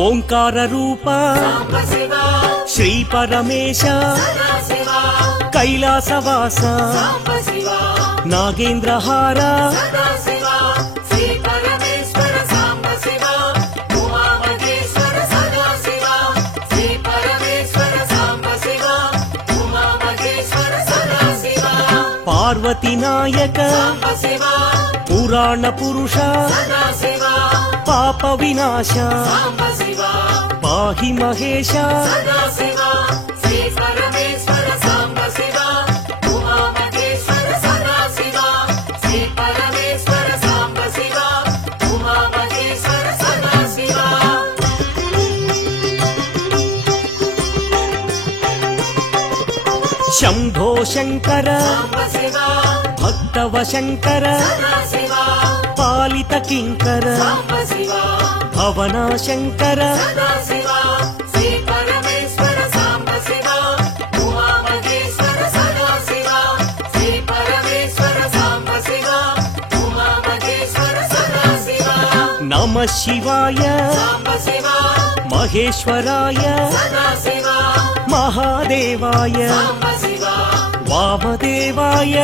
ఓంకార రూప శ్రీ పరమేశ కైలాసవాస నాగేంద్రహార పార్వతీ నాయక పురాణ పురుష పాప వినాశ పాహి మహేశ శంభో శంకర భక్తవ శంకర పాలిత కింకర భవనా శంకర నమః శివాయ మహేశ్వరాయ మహాదేవాయ వామదేవాయ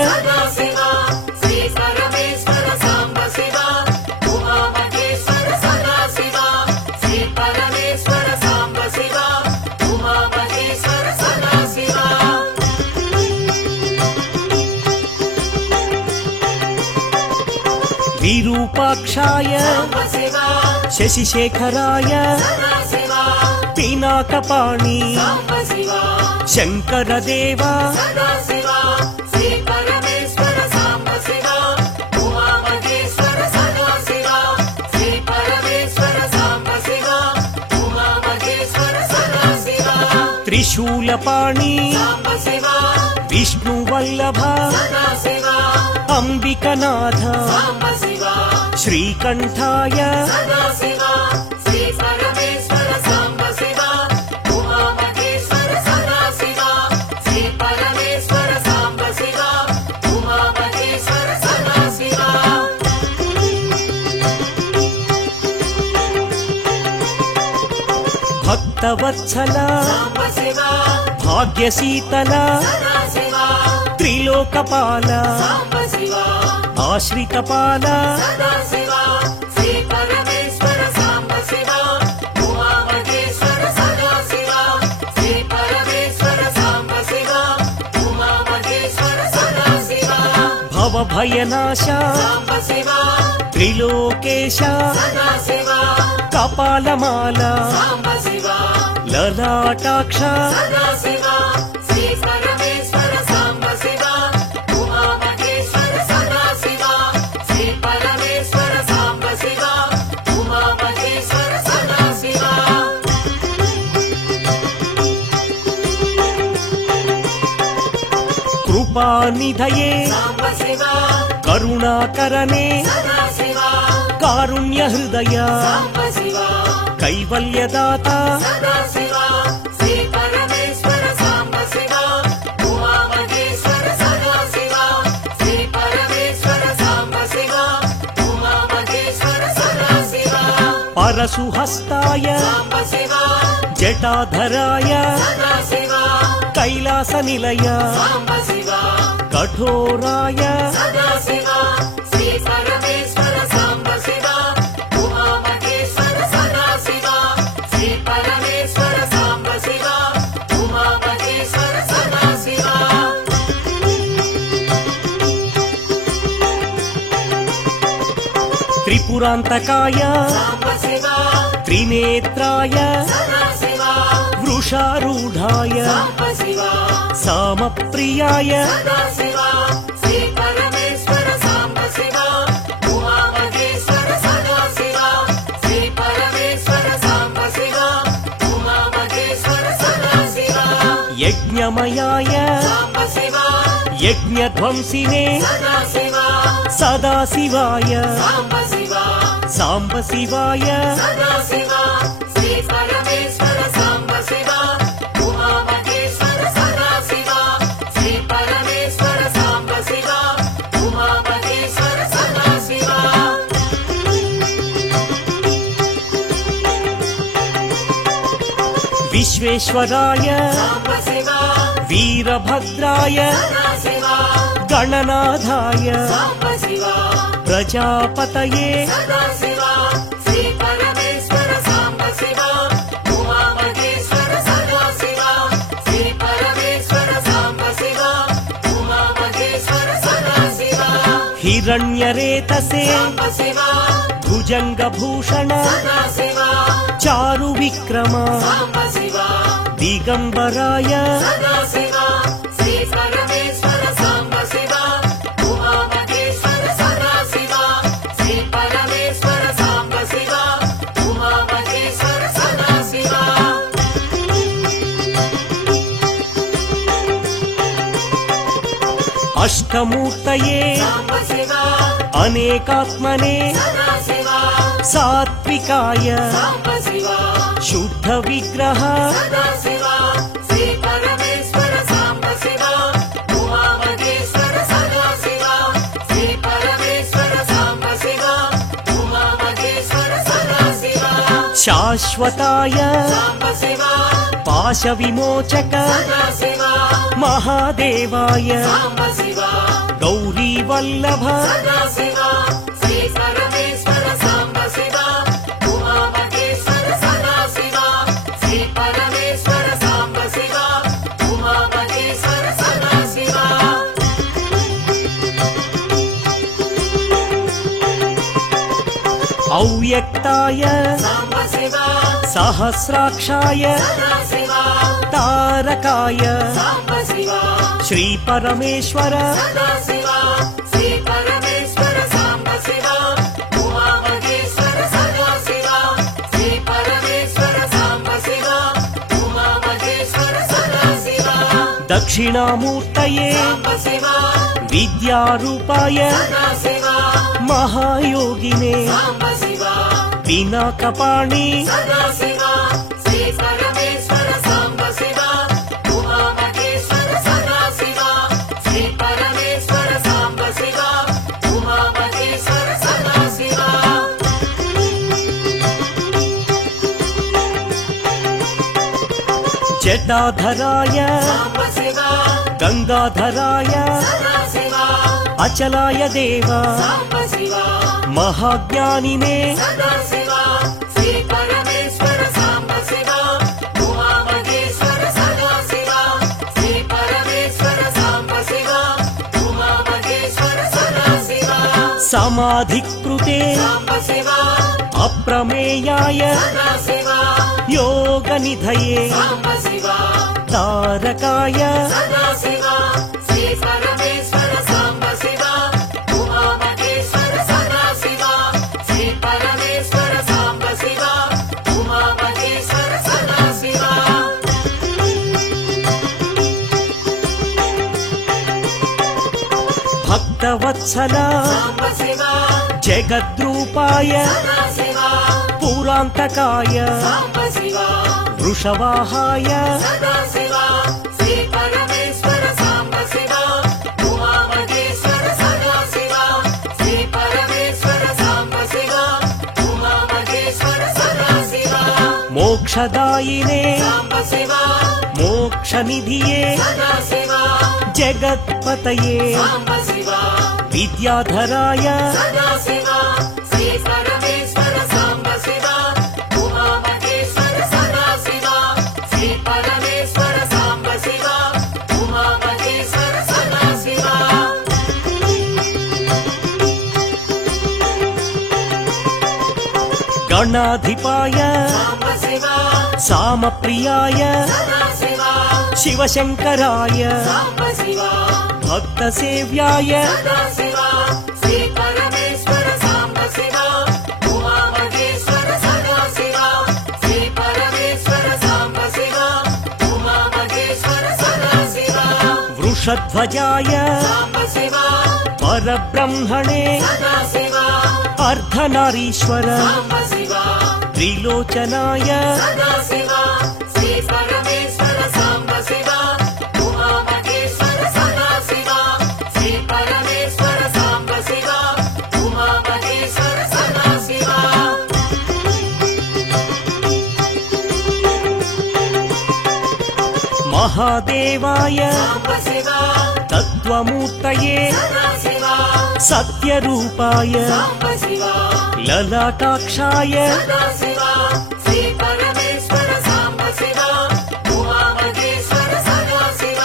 విరూపాక్షాయ శశిశేఖరాయ పినాకపాణి శంకర దేవా త్రిశూలపాణి విష్ణువల్లభ అంబికనాథ శ్రీకంఠాయ భక్తవత్సల భాగ్యశీతల త్రిలోకపాల ఆశ్రితపాల భవభయనాశ త్రిలోకేశ కపాలమాల లలాటాక్ష కృపానిధయే కరుణాకరనే కారుణ్య హృదయ కైవల్యదాత పరశుహస్తాయ జటాధరాయ కైలాస నిలయ కఠోరాయ త్రిపురాంతకాయ త్రినేత్రాయ వృషారూఢాయ సామప్రియాయ యజ్ఞమయాయ యజ్ఞధ్వంసినే సదాశివాయ సాంబశివాయ विश्वेश्वराय वीरभद्राय गणनाथाय प्रजापतये हिरण्यरेतसे भुजंगभूषण चारुविक्रम दिगंबराय अष्टमूर्तये अनेकात्मने सात्विकाय शुद्ध विग्रह शाश्वताय पाशविमोचक महादेवाय गौरी वल्लभ अव्यक्ताय सहस्राक्षाय तारकाय श्री परमेश्वर दक्षिणामूर्तये विद्यारूपाय महायोगिने पिनाकपाणि जटाधराय गंगाधराय अचलाय देव महाज्ञानिने समाधिकृते अप्रमेयाय योगनिधये तारकाय भक्तवत्सल जगद्रूपाय पुरान्तकाय वृषवाहाय मोक्षदायिने मोक्षनिधिये जगत्पतये विद्याधराय गणाधिपाय सामप्रियाय शिवशंकराय भक्तसेव्याय वृषध्वजाय परब्रह्मणे अर्धनारीश्वर त्रिलोचनाय महादेवाय साम्बशिव तत्त्वमूर्तये सदाशिव सत्यरूपाय साम्बशिव ललाटाक्षाय सदाशिव श्री परमेश्वर साम्बशिव उमामहेश्वर सदाशिव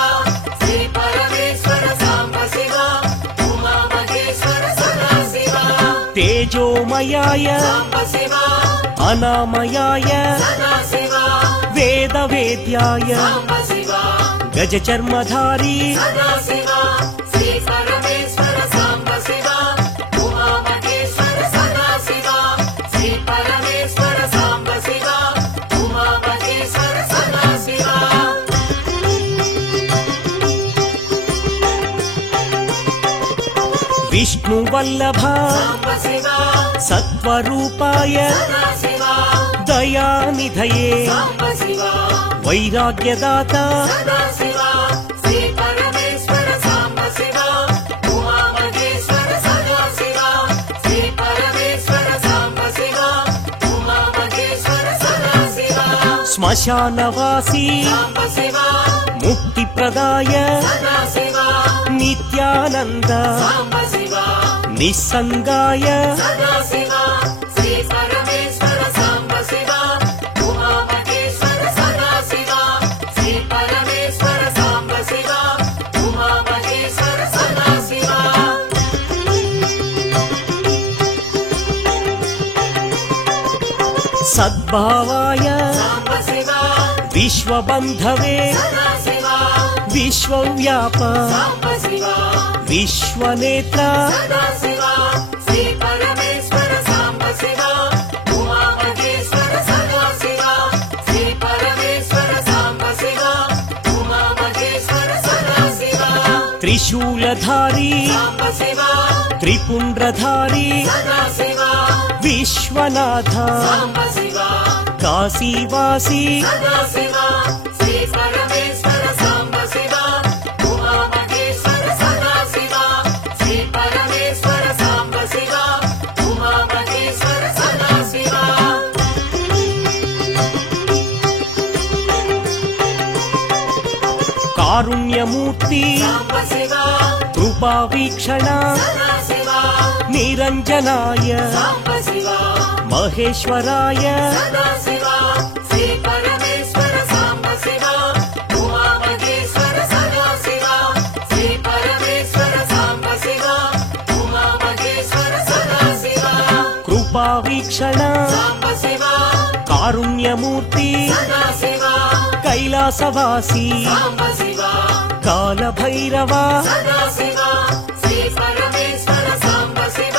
श्री परमेश्वर साम्बशिव उमामहेश्वर सदाशिव तेजोमयाय साम्बशिव अनामयाय सदाशिव वेदवेद्याय साम्बशिव गजचर्मधारी सदाशिव श्री परमेश्वर साम्बशिव उमामहेश्वर सदाशिव श्री परमेश्वर साम्बशिव उमामहेश्वर सदाशिव विष्णुवल्लभ साम्बशिव सत्त्वरूपाय सदाशिव दयानिधये साम्बशिव वैराग्यदाता सदाशिव श्री परमेश्वर साम्बशिव उमामहेश्वर सदाशिव श्री परमेश्वर साम्बशिव उमामहेश्वर सदाशिव श्मशानवासी साम्बशिव मुक्तिप्रदाय सदाशिव नित्यानन्द साम्बशिव निस्सङ्गाय सदाशिव श्री परमेश्वर साम्बशिव उमामहेश्वर सदाशिव श्री परमेश्वर साम्बशिव उमामहेश्वर सदाशिव सद्भावाय साम्बशिव विश्वबन्धवे सदाशिव विश्वव्याप साम्बशिव विश्वनेत्र सदाशिव श्री परमेश्वर साम्बशिव उमामहेश्वर सदाशिव श्री परमेश्वर साम्बशिव उमामहेश्वर सदाशिव त्रिशूलधारी साम्बशिव त्रिपुण्ड्रधारी सदाशिव विश्वनाथ साम्बशिव काशीवासी सदाशिव श्री परमेश्वर साम्बशिव उमामहेश्वर सदाशिव श्री परमेश्वर साम्बशिव उमामहेश्वर सदाशिव कारुण्यमूर्ति साम्बशिव कृपावीक्षण सदाशिव निरञ्जनाय साम्बशिव महेश्वराय सदाशिव श्री परमेश्वर साम्बशिव उमामहेश्वर सदाशिव श्री परमेश्वर साम्बशिव उमामहेश्वर सदाशिव कृपावीक्षण साम्बशिव कारुण्यमूर्ति सदाशिव कैलासवासी साम्बशिव कालभैरव सदाशिव श्री परमेश्वर साम्बशिव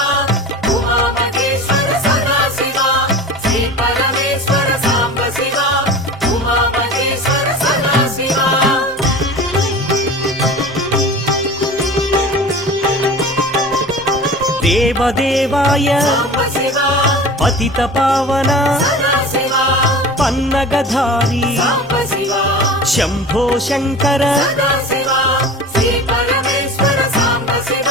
उमामहेश्वर सदाशिव श्री परमेश्वर साम्बशिव उमामहेश्वर सदाशिव देवदेवाय साम्बशिव पतितपावन सदाशिव पन्नगधारी साम्बशिव शम्भो शङ्कर सदाशिव श्री परमेश्वर साम्बशिव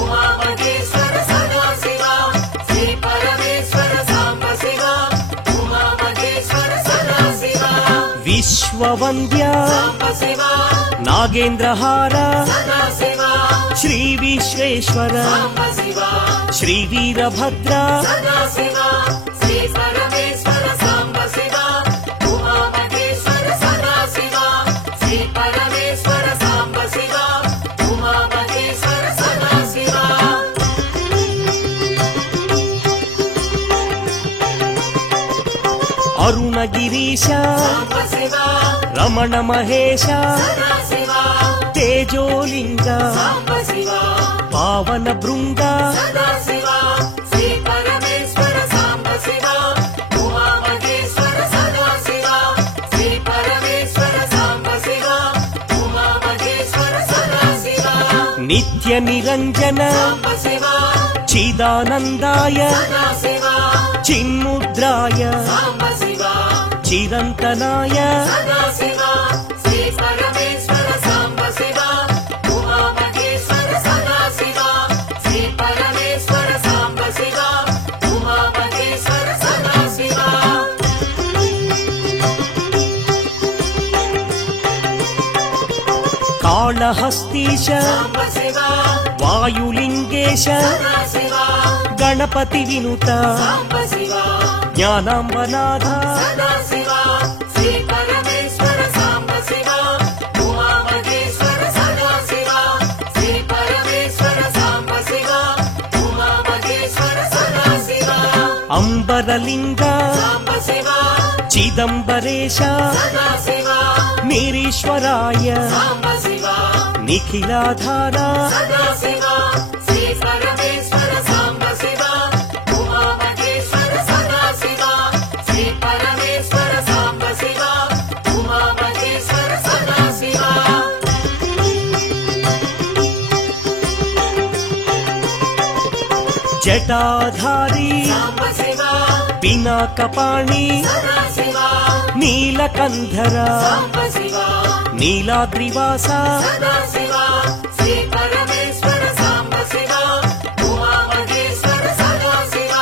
उमामहेश्वर सदाशिव श्री परमेश्वर साम्बशिव उमामहेश्वर सदाशिव विश्ववन्द्य साम्बशिव नागेन्द्रहार सदाशिव श्रीविश्वेश्वर साम्बशिव श्रीवीरभद्र सदाशिव श्री परमेश्वर साम्बशिव उमामहेश्वर सदाशिव श्री परमेश्वर साम्बशिव उमामहेश्वर सदाशिव अरुणगिरीश साम्बशिव रमणमहेश सदाशिव तेजोलिङ्ग साम्बशिव पावनभृङ्ग सदाशिव श्री परमेश्वर साम्बशिव उमामहेश्वर सदाशिव श्री परमेश्वर साम्बशिव उमामहेश्वर सदाशिव नित्यनिरञ्जन साम्बशिव चिदानन्दाय सदाशिव चिन्मुद्राय साम्बशिव चिरन्तनाय सदाशिव श्री परमेश्वर साम्बशिव उमामहेश्वर सदाशिव श्री परमेश्वर साम्बशिव उमामहेश्वर सदाशिव కాళహస్తీశ సాంబ శివ వాయులింగేశ సదా శివ గణపతి వినుత సాంబ శివ జ్ఞానాంబనాథ సదా శివ శ్రీ పరమేశ్వర సాంబ శివ ఉమామహేశ్వర సదా శివ శ్రీ పరమేశ్వర సాంబ శివ ఉమామహేశ్వర సదా శివ అంబరలింగ సాంబ శివ చిదంబరేశ సదా శివ నిరీశ్వరాయ సాంబ శివ నిఖిలాధార సదా శివ శ్రీ పరమేశ్వర సాంబ శివ ఉమామహేశ్వర సదా శివ శ్రీ పరమేశ్వర సాంబ శివ ఉమామహేశ్వర సదా శివ జటాధారి సాంబ శివ పినాకపాణి సదా శివ నీలకంధర సాంబ శివ నీలాద్రివాస సదా శివ శ్రీ పరమేశ్వర సాంబ శివ ఉమామహేశ్వర సదా శివ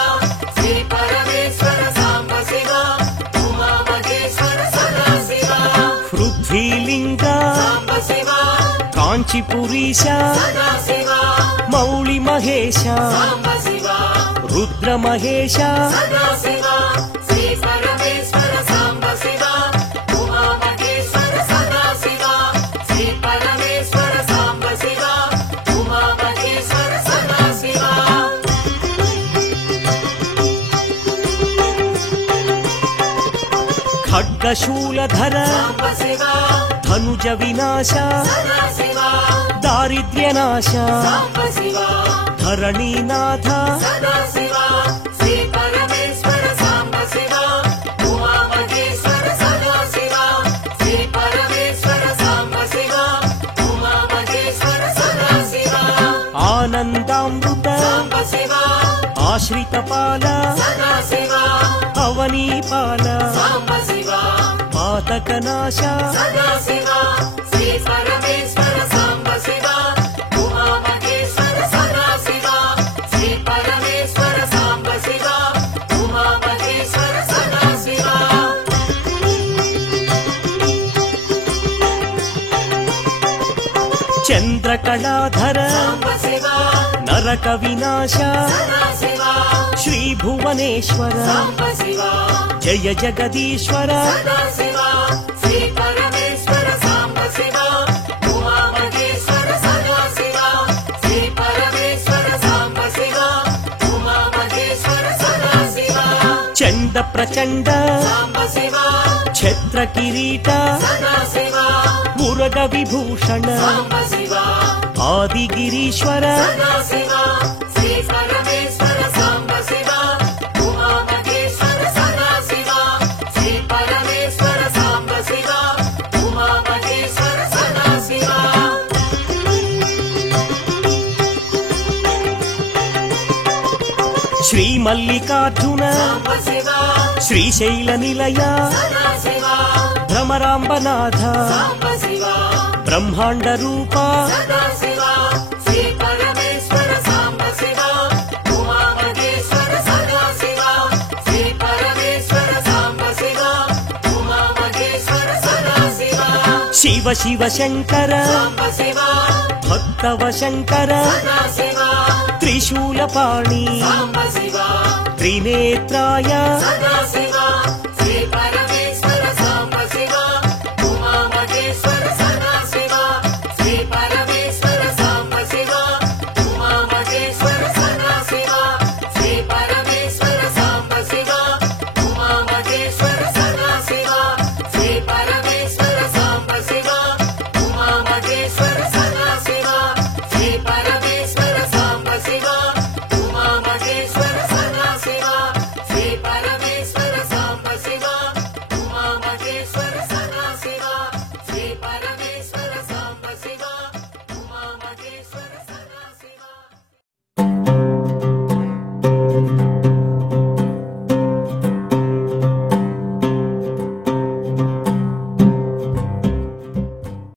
శ్రీ పరమేశ్వర సాంబ శివ ఉమామహేశ్వర సదా శివ పృథ్వీలింగ సాంబ శివ కాంచీపురీశ సదా శివ మౌళి మహేశ సాంబ శివ రుద్ర మహేశ సదా శివ శ్రీ పరమేశ్వర సాంబ శివ ఉమామహేశ్వర సదా శివ శ్రీ పరమేశ్వర సాంబ శివ ఉమామహేశ్వర సదా శివ ఖడ్గశూలధర సాంబ శివ ధనుజ వినాశ సదా శివ దారిద్ర్యనాశ సాంబ శివ ధరణీనాథ సదా శివ శ్రీ పరమేశ్వర సాంబ శివ ఉమామహేశ్వర సదా శివ శ్రీ పరమేశ్వర సాంబ శివ ఉమామహేశ్వర సదా శివ ఆనందామృత సాంబ శివ ఆశ్రితపాల సదా శివ అవనీపాల సాంబ శివ పాతకనాశ సదా శివ శ్రీ పరమేశ్వర సాంబ శివ ఉమామహేశ్వర సదా శివ శ్రీ పరమేశ్వర సాంబ శివ ఉమామహేశ్వర సదా శివ చంద్రకళాధర సాంబ శివ నరక వినాశ సదా శివ శ్రీ భువనేశ్వర సాంబ శివ జయ జగదీశ్వర సదా శివ శ్రీ పరమేశ్వర సాంబ శివ ఉమామహేశ్వర సదా శివ శ్రీ పరమేశ్వర సాంబ శివ ఉమామహేశ్వర సదా శివ చండ ప్రచండ సాంబ శివ ఛత్ర కిరీట సదా శివ మురగ విభూషణ సాంబ శివ ఆదిగిరీశ్వర సదా శివ శ్రీ పరమేశ్వర సాంబ శివ ఉమామహేశ్వర సదా శివ శ్రీ పరమేశ్వర సాంబ శివ ఉమామహేశ్వర సదా శివ శ్రీ మల్లికార్జున సాంబ శివ శ్రీశైల నిలయ సదా శివ భ్రమరాంబనాథ సాంబ శివ బ్రహ్మాండ రూప సదా శివ శ్రీ పరమేశ్వర సాంబ శివ ఉమామహేశ్వర సదా శివ శ్రీ పరమేశ్వర సాంబ శివ ఉమామహేశ్వర సదా శివ శివ శివ శంకర సాంబ శివ భక్తవ శంకర సదా శివ త్రిశూలపాణి సాంబ శివ త్రినేత్రాయ సదా శివ